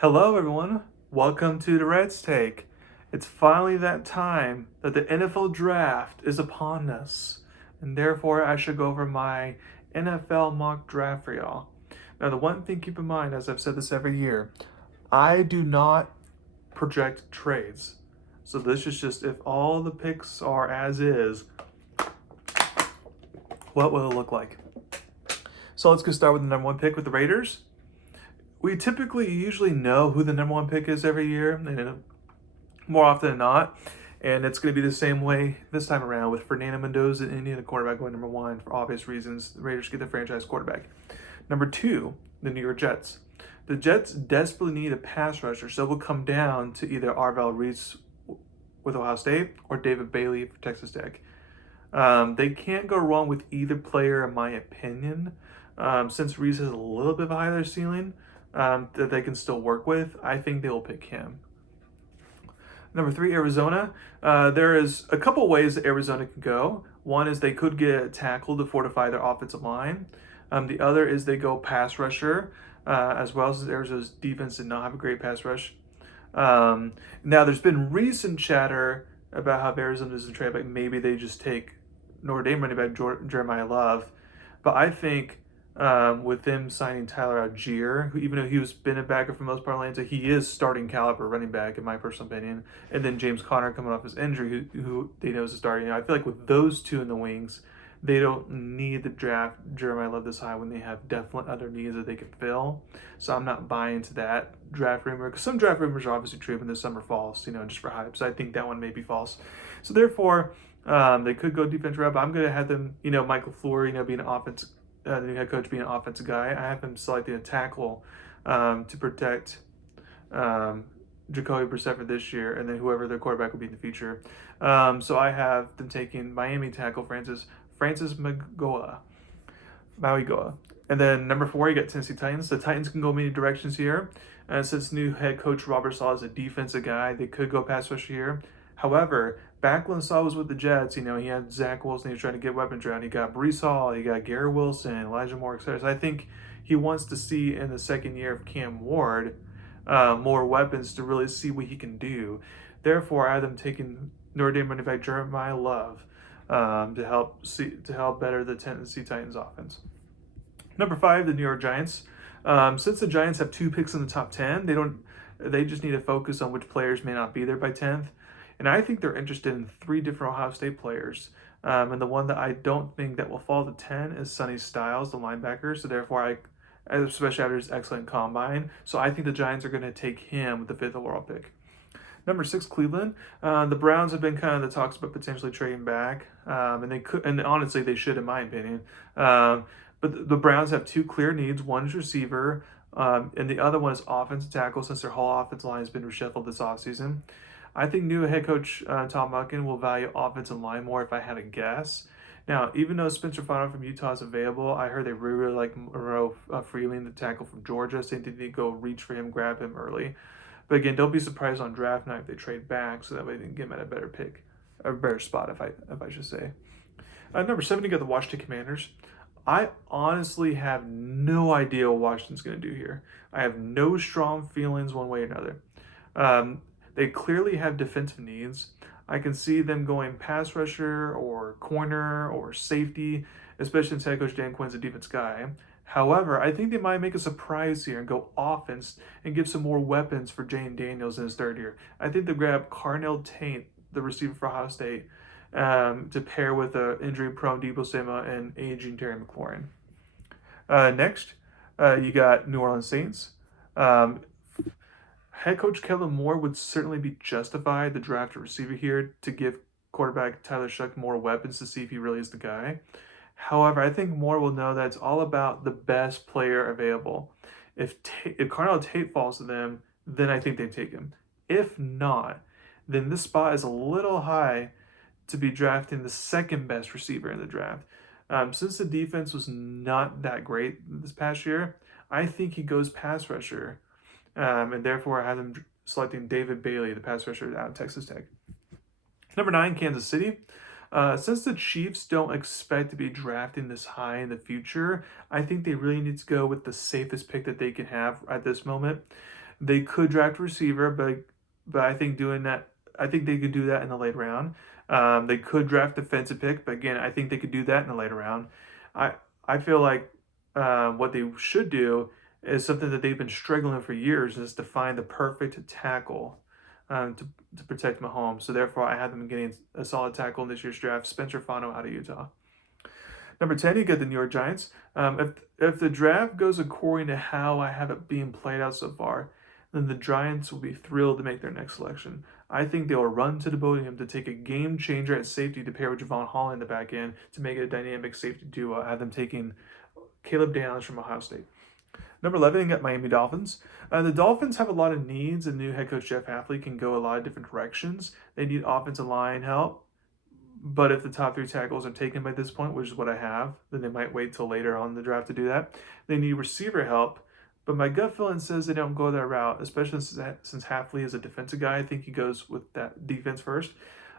Hello, everyone. Welcome to Durrett's Take. It's finally that time that the NFL draft is upon us, and therefore I should go over my NFL mock draft for y'all. Now, the one thing keep in mind, as I've said this every year, I do not project trades. So this is just if all the picks are as is, what will it look like? So let's get started with the number one pick with the Raiders. We typically usually know who the number one pick is every year, and more often than not. And it's going to be the same way this time around with Fernando Mendoza, Indiana quarterback, going number one for obvious reasons. The Raiders get the franchise quarterback. Number two, the New York Jets. The Jets desperately need a pass rusher, so it will come down to either Arvell Reese with Ohio State or David Bailey for Texas Tech. They can't go wrong with either player, in my opinion. Since Reese has a little bit of a higher ceiling that they can still work with, I think they will pick him. Number three, Arizona. There is a couple ways that Arizona can go. One is they could get a tackle to fortify their offensive line. The other is they go pass rusher, as well as Arizona's defense did not have a great pass rush. Now, there's been recent chatter about how Arizona doesn't trade back. Maybe they just take Notre Dame running back Jeremiah Love. But I think with them signing Tyler Algier, who even though he was been a backer for most part of Atlanta, he is starting caliber running back in my personal opinion. And then James Conner coming off his injury, who they know is a starting. I feel like with those two in the wings, they don't need to draft Jeremiah Love this high when they have definite other needs that they can fill. So I'm not buying into that draft rumor, because some draft rumors are obviously true, but some are false, just for hype. So I think that one may be false. So therefore, they could go defense route, but I'm going to have them, Michael Flory, being an offense, the new head coach being an offensive guy. I have him selecting a tackle to protect Jacoby Brissett for this year, and then whoever their quarterback will be in the future. So I have them taking Miami tackle Francis Mauigoa. And then number four, you got Tennessee Titans. The Titans can go many directions here. And since new head coach Robert Saleh is a defensive guy, they could go pass rush here. However, back when Saleh was with the Jets, he had Zach Wilson. He was trying to get weapons around. He got Brees Hall. He got Garrett Wilson, Elijah Moore, etc. So I think he wants to see in the second year of Cam Ward more weapons to really see what he can do. Therefore, I have them taking Notre Dame running back Jeremiah Love to help better the Tennessee Titans offense. Number five, the New York Giants. Since the Giants have two picks in the top 10, they just need to focus on which players may not be there by 10th. And I think they're interested in three different Ohio State players. And the one that I don't think that will fall to 10 is Sonny Styles, the linebacker. So therefore, especially after his excellent combine. So I think the Giants are going to take him with the fifth overall pick. Number six, Cleveland. The Browns have been kind of the talks about potentially trading back, and they could, and honestly, they should, in my opinion. But the Browns have two clear needs. One is receiver, and the other one is offensive tackle, since their whole offensive line has been reshuffled this offseason. I think new head coach Tom Monken will value offensive line more, if I had to guess. Now, even though Spencer Fano from Utah is available, I heard they really like Monroe Freeling, the tackle from Georgia. So they need to go reach for him, grab him early. But again, don't be surprised on draft night if they trade back, so that way they can get him at a better pick, a better spot, if I should say. Number seven, you got the Washington Commanders. I honestly have no idea what Washington's going to do here. I have no strong feelings one way or another. They clearly have defensive needs. I can see them going pass rusher or corner or safety, especially since head coach Dan Quinn's a defense guy. However, I think they might make a surprise here and go offense and give some more weapons for Jane Daniels in his third year. I think they grab Carnell Tate, the receiver for Ohio State, to pair with an injury-prone Debo Samuel and aging Terry McLaurin. Next, you got New Orleans Saints. Head coach Kellen Moore would certainly be justified to draft a receiver here to give quarterback Tyler Shuck more weapons to see if he really is the guy. However, I think Moore will know that it's all about the best player available. If Carnell Tate falls to them, then I think they take him. If not, then this spot is a little high to be drafting the second best receiver in the draft. Since the defense was not that great this past year, I think he goes pass rusher. And therefore I have them selecting David Bailey, the pass rusher out of Texas Tech. Number nine, Kansas City. Since the Chiefs don't expect to be drafting this high in the future, I think they really need to go with the safest pick that they can have at this moment. They could draft a receiver, but I think doing that, I think they could do that in the late round. They could draft defensive pick, but again, I think they could do that in the later round. I I feel like what they should do is something that they've been struggling for years is to find the perfect tackle to protect Mahomes. So therefore, I have them getting a solid tackle in this year's draft, Spencer Fano out of Utah. Number 10, you get the New York Giants. If the draft goes according to how I have it being played out so far, then the Giants will be thrilled to make their next selection. I think they will run to the podium to take a game changer at safety to pair with Javon Hall in the back end to make it a dynamic safety duo. I have them taking Caleb Downs from Ohio State. Number 11, you got Miami Dolphins. The Dolphins have a lot of needs, and new head coach Jeff Hafley can go a lot of different directions. They need offensive line help. But if the top three tackles are taken by this point, which is what I have, then they might wait till later on in the draft to do that. They need receiver help, but my gut feeling says they don't go that route, especially since Hafley is a defensive guy. I think he goes with that defense first.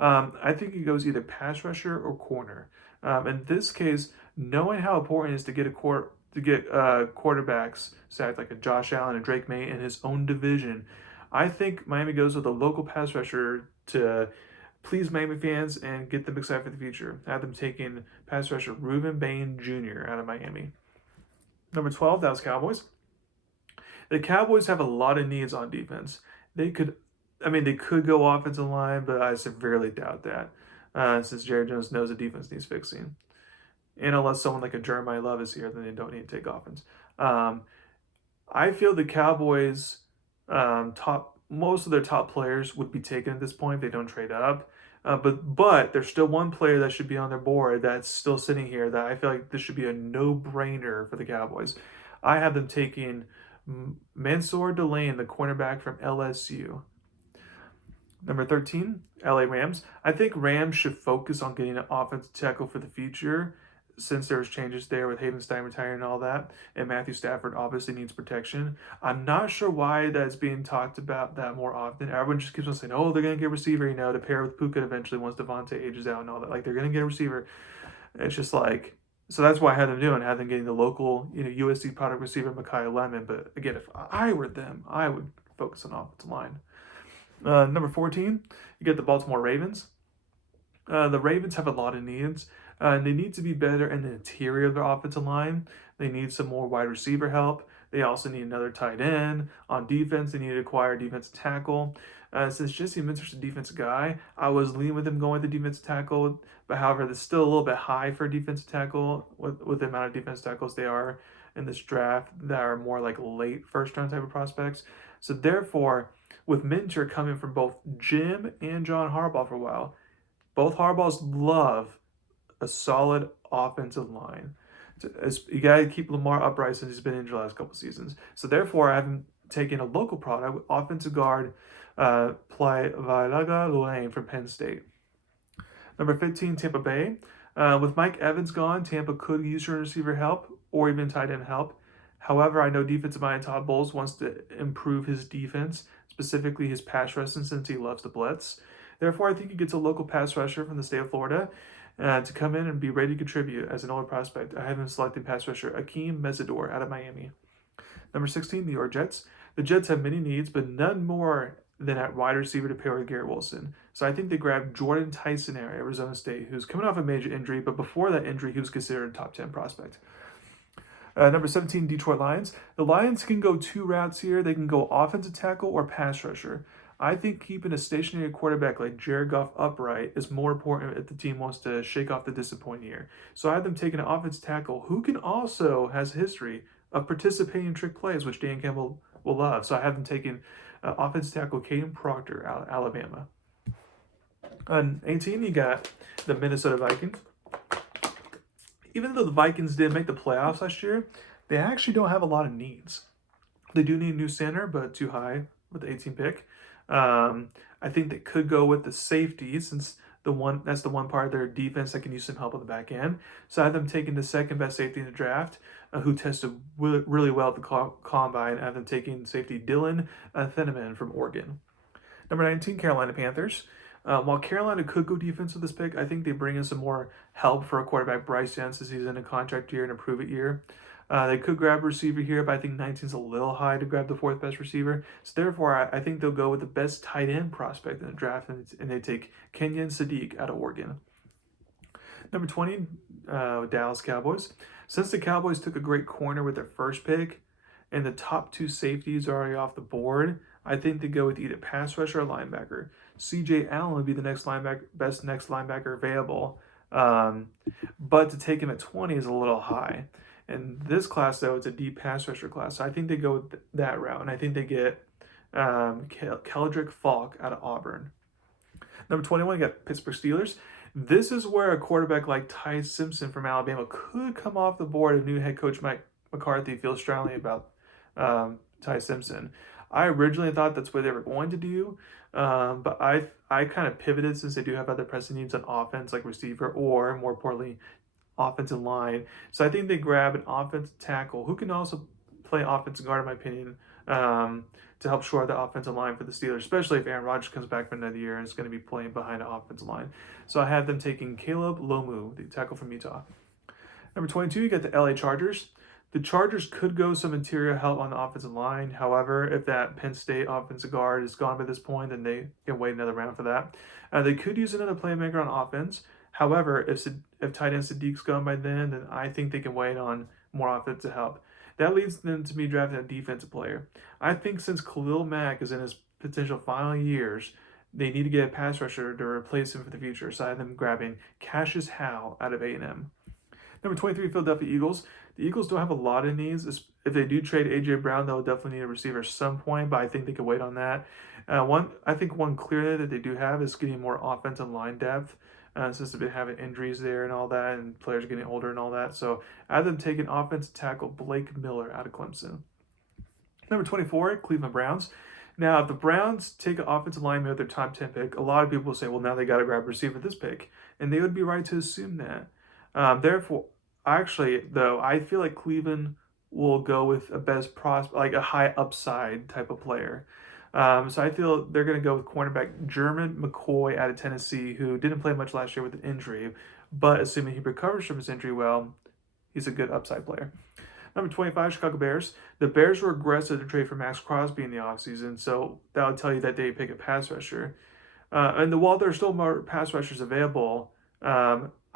I think he goes either pass rusher or corner. In this case, knowing how important it is to get quarterbacks sacked like a Josh Allen and Drake May in his own division, I think Miami goes with a local pass rusher to please Miami fans and get them excited for the future. I have them taking pass rusher Reuben Bain Jr. out of Miami. Number 12, that was Cowboys. The Cowboys have a lot of needs on defense. They could go offensive line, but I severely doubt that since Jerry Jones knows the defense needs fixing. And unless someone like a Jeremiah Love is here, then they don't need to take offense. I feel the Cowboys most of their top players would be taken at this point if they don't trade up. But there's still one player that should be on their board that's still sitting here that I feel like this should be a no-brainer for the Cowboys. I have them taking Mansour Delane, the cornerback from LSU. Number 13, LA Rams. I think Rams should focus on getting an offensive tackle for the future since there's changes there with Havenstein retiring and all that, and Matthew Stafford obviously needs protection. I'm not sure why that's being talked about that more often. Everyone just keeps on saying, oh, they're going to get a receiver, to pair with Puka eventually once Devontae ages out and all that. Like, they're going to get a receiver. It's just like, so that's why I had them doing. I had them getting the local, USC product receiver, Micaiah Lemon. But again, if I were them, I would focus on offensive line. Number 14, you get the Baltimore Ravens. The Ravens have a lot of needs. They need to be better in the interior of their offensive line. They need some more wide receiver help. They also need another tight end. On defense, they need to acquire a defensive tackle. Since Jesse Minter's a defensive guy, I was leaning with him going with the defensive tackle. But however, that's still a little bit high for a defensive tackle with the amount of defensive tackles they are in this draft that are more like late first round type of prospects. So therefore, with Minter coming from both Jim and John Harbaugh for a while, both Harbaughs love a solid offensive line. You got to keep Lamar upright since he's been injured the last couple seasons. So therefore, I haven't taken a local product, offensive guard, Plailaga Lane from Penn State. Number 15, Tampa Bay. With Mike Evans gone, Tampa could use your receiver help or even tight end help. However, I know defensive mind Todd Bowles wants to improve his defense, specifically his pass rushing since he loves the blitz. Therefore, I think he gets a local pass rusher from the state of Florida to come in and be ready to contribute as an older prospect. I have him selecting pass rusher Akeem Mesidor out of Miami. Number 16, New York Jets. The Jets have many needs, but none more than at wide receiver to pair with Garrett Wilson. So I think they grabbed Jordan Tyson at Arizona State, who's coming off a major injury, but before that injury, he was considered a top 10 prospect. Number 17, Detroit Lions. The Lions can go two routes here. They can go offensive tackle or pass rusher. I think keeping a stationary quarterback like Jared Goff upright is more important if the team wants to shake off the disappointing year. So I have them taking an offensive tackle who can also has a history of participating in trick plays, which Dan Campbell will love. So I have them taking offensive tackle Caden Proctor out of Alabama. On 18, you got the Minnesota Vikings. Even though the Vikings didn't make the playoffs last year, they actually don't have a lot of needs. They do need a new center, but too high with the 18 pick. I think they could go with the safety since that's the one part of their defense that can use some help on the back end. So I have them taking the second best safety in the draft, who tested really well at the combine. I have them taking safety Dylan Theneman from Oregon. Number 19, Carolina Panthers. While Carolina could go defense with this pick, I think they bring in some more help for a quarterback, Bryce Young, since he's in a contract year and a prove-it year. They could grab a receiver here, but I think 19 is a little high to grab the fourth best receiver. So therefore, I think they'll go with the best tight end prospect in the draft, and they take Kenyon Sadiq out of Oregon. Number 20, Dallas Cowboys. Since the Cowboys took a great corner with their first pick, and the top two safeties are already off the board, I think they go with either pass rusher or linebacker. C.J. Allen would be the best next linebacker available, but to take him at 20 is a little high. And this class, though, it's a deep pass rusher class, so I think they go with that route, and I think they get Keldrick Falk out of Auburn. Number 21, you got Pittsburgh Steelers. This is where a quarterback like Ty Simpson from Alabama could come off the board if new head coach Mike McCarthy feels strongly about Ty Simpson. I originally thought that's what they were going to do, but I kind of pivoted since they do have other pressing needs on offense, like receiver, or more importantly, offensive line. So I think they grab an offensive tackle who can also play offensive guard, in my opinion, to help shore the offensive line for the Steelers, especially if Aaron Rodgers comes back for another year and is going to be playing behind the offensive line. So I have them taking Caleb Lomu, the tackle from Utah. Number 22, you got the LA Chargers. The Chargers could go some interior help on the offensive line. However, if that Penn State offensive guard is gone by this point, then they can wait another round for that. They could use another playmaker on offense. However, if tight end Sadiq's gone by then I think they can wait on more offensive help. That leads them to me drafting a defensive player. I think since Khalil Mack is in his potential final years, they need to get a pass rusher to replace him for the future. So I have them grabbing Cassius Howe out of A&M. Number 23, Philadelphia Eagles. The Eagles don't have a lot of needs. If they do trade A.J. Brown, they'll definitely need a receiver at some point, but I think they can wait on that. I think one clear that they do have is getting more offensive line depth. Since they've been having injuries there and all that, and players are getting older and all that. So I have them taking offensive tackle Blake Miller out of Clemson. Number 24, Cleveland Browns. Now, if the Browns take an offensive lineman with their top 10 pick, a lot of people will say, well, now they got to grab a receiver with this pick. And they would be right to assume that. Therefore, actually, though, I feel like Cleveland will go with a best prospect, like a high upside type of player. So I feel they're going to go with cornerback German McCoy out of Tennessee, who didn't play much last year with an injury, but assuming he recovers from his injury well, he's a good upside player. Number 25, Chicago Bears. The Bears were aggressive to trade for Max Crosby in the offseason, so that would tell you that they pick a pass rusher. And while there are still more pass rushers available,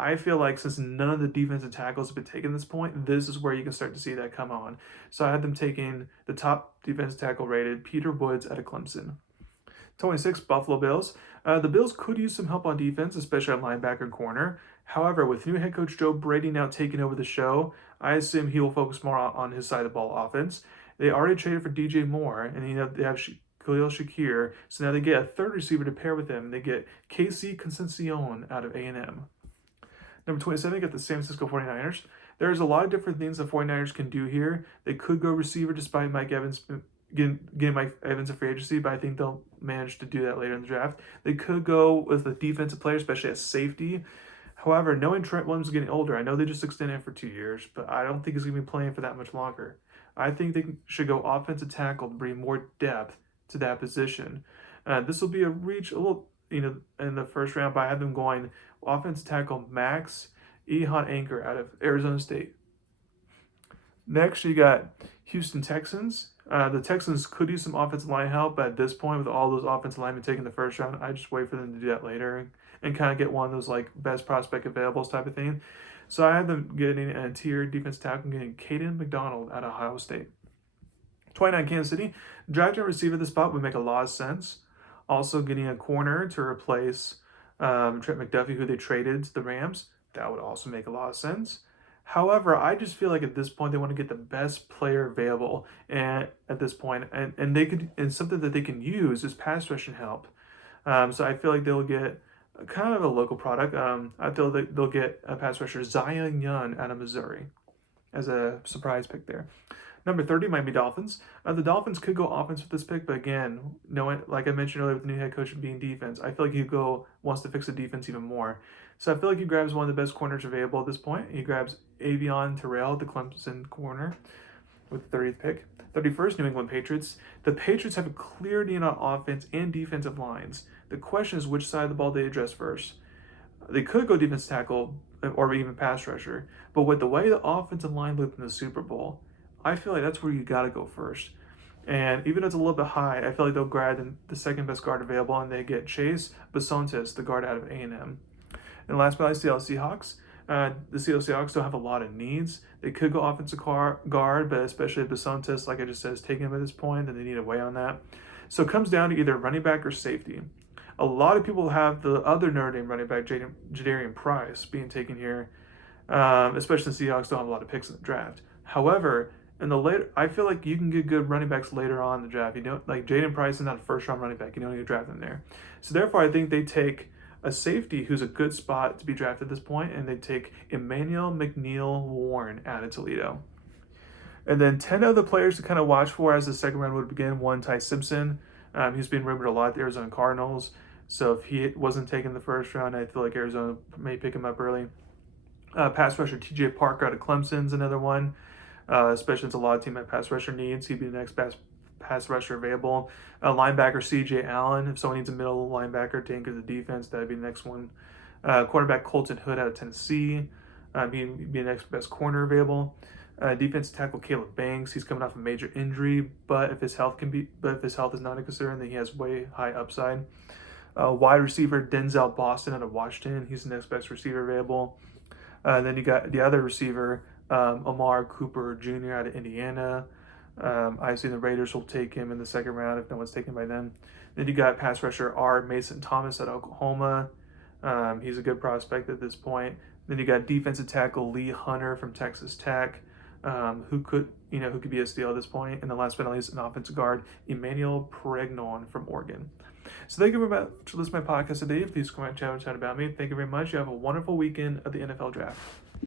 I feel like since none of the defensive tackles have been taken at this point, this is where you can start to see that come on. So I had them taking the top defensive tackle rated, Peter Woods out of Clemson. 26, Buffalo Bills. The Bills could use some help on defense, especially on linebacker and corner. However, with new head coach Joe Brady now taking over the show, I assume he will focus more on his side of the ball offense. They already traded for DJ Moore, and they have Khalil Shakir, so now they get a third receiver to pair with him. They get Casey Concepcion out of A&M. Number 27, you got the San Francisco 49ers. There's a lot of different things the 49ers can do here. They could go receiver despite Mike Evans getting Mike Evans a free agency, but I think they'll manage to do that later in the draft. They could go with a defensive player, especially at safety. However, knowing Trent Williams is getting older, I know they just extended him for 2 years, but I don't think he's going to be playing for that much longer. I think they should go offensive tackle to bring more depth to that position. This will be a reach a little, in the first round, but I have them going offensive tackle Max Anchor out of Arizona State. Next, you got Houston Texans. The Texans could use some offensive line help, but at this point, with all those offensive linemen taking the first round, I just wait for them to do that later and kind of get one of those like best prospect availables type of thing. So I have them getting an interior defense tackle, getting Caden McDonald out of Ohio State. 29, Kansas City. Drafting a receiver at the spot would make a lot of sense. Also, getting a corner to replace Trent McDuffie, who they traded to the Rams, that would also make a lot of sense. However, I just feel like at this point they want to get the best player available, and at this point, and they could, and something that they can use is pass rushing help. So I feel like they'll get kind of a local product. I feel that they'll get a pass rusher, Zion Young out of Missouri, as a surprise pick there. Number 30, Miami Dolphins. The Dolphins could go offense with this pick, but again, knowing, like I mentioned earlier with the new head coach being defense, I feel like he wants to fix the defense even more. So I feel like he grabs one of the best corners available at this point. He grabs Avion Terrell, the Clemson corner, with the 30th pick. 31st, New England Patriots. The Patriots have a clear need on offense and defensive lines. The question is which side of the ball they address first. They could go defense tackle or even pass rusher, but with the way the offensive line looked in the Super Bowl, I feel like that's where you got to go first. And even though it's a little bit high, I feel like they'll grab the second best guard available, and they get Chase Basontis, the guard out of A&M. And last but not least, Seattle Seahawks. The Seattle Seahawks don't have a lot of needs. They could go offensive guard, but especially if Basontis, like I just said, is taking him at this point, then they need to weigh on that. So it comes down to either running back or safety. A lot of people have the other Notre Dame running back, Jadarian Price, being taken here, especially since the Seahawks don't have a lot of picks in the draft. However, in the later, I feel like you can get good running backs later on in the draft. You know, like Jaden Price is not a first-round running back. You don't need to draft them there. So therefore, I think they take a safety who's a good spot to be drafted at this point, and they take Emmanuel McNeil-Warren out of Toledo. And then 10 other players to kind of watch for as the second round would begin. One, Ty Simpson. He's been rumored a lot at the Arizona Cardinals. So if he wasn't taken the first round, I feel like Arizona may pick him up early. Pass rusher TJ Parker out of Clemson's another one, especially since a lot of team have pass rusher needs. He'd be the next best pass rusher available. Linebacker CJ Allen, if someone needs a middle linebacker to anchor the defense, that'd be the next one. Quarterback Colton Hood out of Tennessee, he'd be the next best corner available. Defensive tackle Caleb Banks, he's coming off a major injury, but if his health is not a concern, then he has way high upside. Wide receiver Denzel Boston out of Washington, he's the next best receiver available. Then you got the other receiver, Amar Cooper Jr. out of Indiana. I assume the Raiders will take him in the second round if no one's taken by them. Then you got pass rusher R. Mason Thomas out of Oklahoma. He's a good prospect at this point. Then you got defensive tackle Lee Hunter from Texas Tech, who could be a steal at this point. And the last but not least, an offensive guard, Emmanuel Pregnon from Oregon. So thank you very much for listening to my podcast today. Please comment, chat about me. Thank you very much. You have a wonderful weekend of the NFL Draft.